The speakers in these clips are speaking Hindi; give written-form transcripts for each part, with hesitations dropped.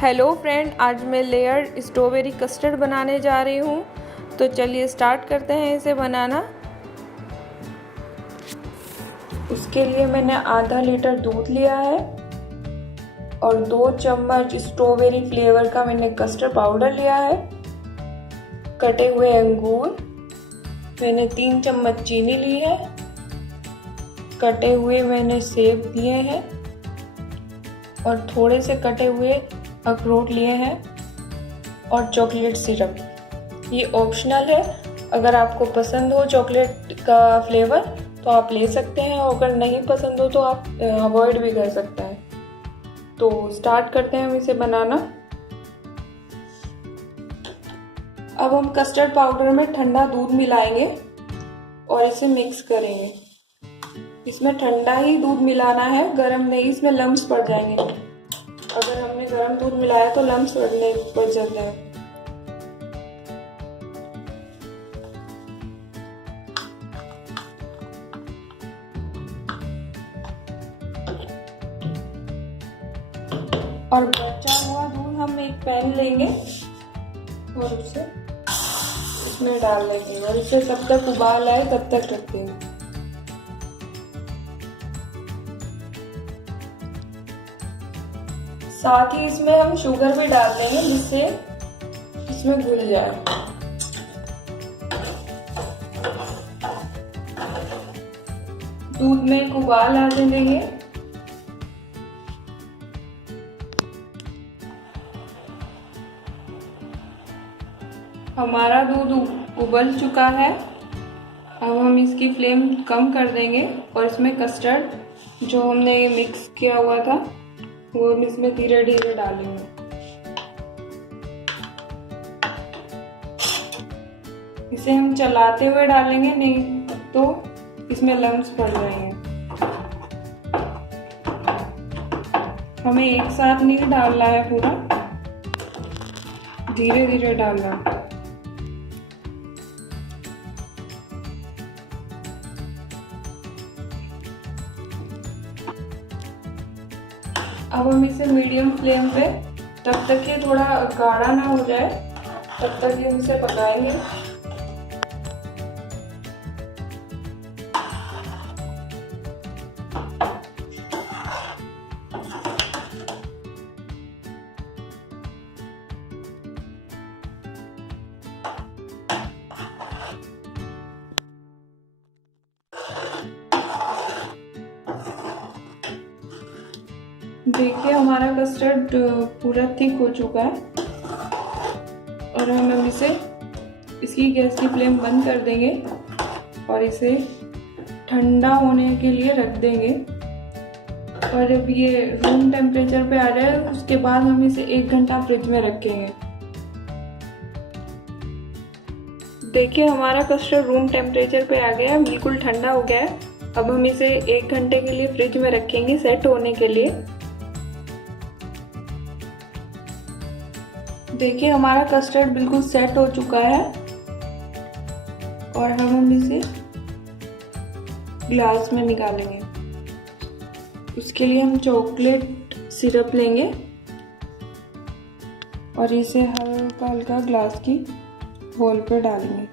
हेलो फ्रेंड, आज मैं लेयर स्ट्रॉबेरी कस्टर्ड बनाने जा रही हूँ। तो चलिए स्टार्ट करते हैं इसे बनाना। उसके लिए मैंने आधा लीटर दूध लिया है और 2 चम्मच स्ट्रॉबेरी फ्लेवर का मैंने कस्टर्ड पाउडर लिया है। कटे हुए अंगूर, मैंने 3 चम्मच चीनी ली है। कटे हुए मैंने सेब लिए हैं और थोड़े से कटे हुए अखरोट लिए हैं और चॉकलेट सिरप। ये ऑप्शनल है, अगर आपको पसंद हो चॉकलेट का फ्लेवर तो आप ले सकते हैं, और अगर नहीं पसंद हो तो आप अवॉइड भी कर सकते हैं। तो स्टार्ट करते हैं हम इसे बनाना। अब हम कस्टर्ड पाउडर में ठंडा दूध मिलाएंगे और इसे मिक्स करेंगे। इसमें ठंडा ही दूध मिलाना है, गर्म नहीं, इसमें लम्स पड़ जाएंगे। अगर हमने गर्म दूध मिलाया तो लम्स पड़ जाते हैं। और बचा हुआ दूध हम एक पैन लेंगे और उसे इसमें डाल देंगे और इसे तब तक उबाल आए तब तक रखेंगे। साथ ही इसमें हम शुगर भी डाल देंगे जिससे इसमें घुल जाए। दूध में एक उबाल आने देंगे। हमारा दूध उबल चुका है। अब हम इसकी फ्लेम कम कर देंगे और इसमें कस्टर्ड जो हमने मिक्स किया हुआ था वो हम इसमें धीरे धीरे डालेंगे। इसे हम चलाते हुए डालेंगे, नहीं तो इसमें लम्स पड़ जाएंगे। हमें एक साथ नहीं डालना है, पूरा धीरे धीरे डालना। अब हम इसे मीडियम फ्लेम पे, तब तक ये थोड़ा गाढ़ा ना हो जाए तब तक हम इसे पकाएंगे। देखिए हमारा कस्टर्ड पूरा थिक हो चुका है और हम इसे इसकी गैस की फ्लेम बंद कर देंगे और इसे ठंडा होने के लिए रख देंगे। और जब ये रूम टेम्परेचर पे आ जाए उसके बाद हम इसे 1 घंटा फ्रिज में रखेंगे। देखिए हमारा कस्टर्ड रूम टेम्परेचर पे आ गया है, बिल्कुल ठंडा हो गया है। अब हम इसे 1 घंटे के लिए फ्रिज में रखेंगे सेट होने के लिए। देखिए हमारा कस्टर्ड बिल्कुल सेट हो चुका है और हम इसे ग्लास में निकालेंगे। उसके लिए हम चॉकलेट सिरप लेंगे और इसे हल्का हल्का ग्लास की होल पे डालेंगे।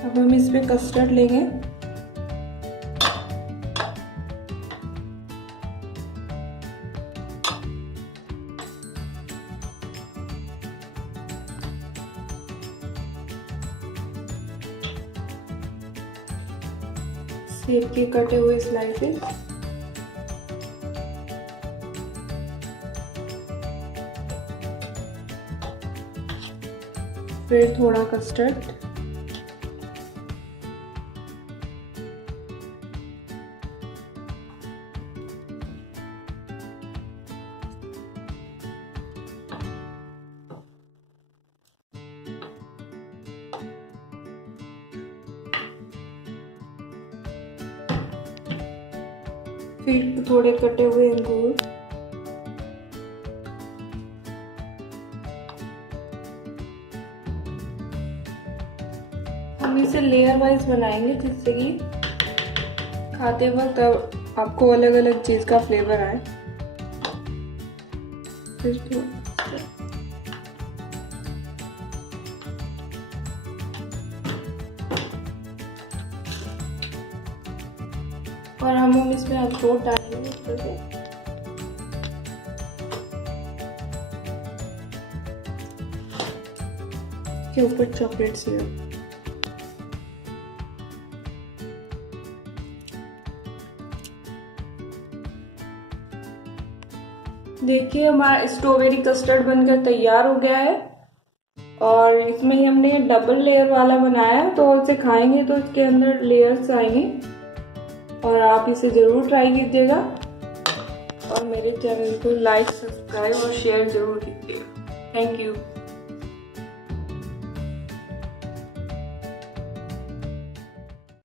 अब हम इस पे कस्टर्ड लेंगे सेब के कटे हुए स्लाइसेस, फिर थोड़ा कस्टर्ड, फिर थोड़े कटे हुए अंगूर, हम इसे लेयर वाइज बनाएंगे जिससे कि खाते वक्त आपको अलग अलग चीज का फ्लेवर आए। और हम इसमें अखरोट डालेंगे ऊपर से। के ऊपर चॉकलेट सिरप। देखिए हमारा स्ट्रॉबेरी कस्टर्ड बनकर तैयार हो गया है। और इसमें हमने डबल लेयर वाला बनाया है, तो इसे खाएंगे तो इसके अंदर लेयर्स आएंगे। और आप इसे ज़रूर ट्राई कीजिएगा और मेरे चैनल को लाइक, सब्सक्राइब और शेयर ज़रूर कीजिएगा। Thank you.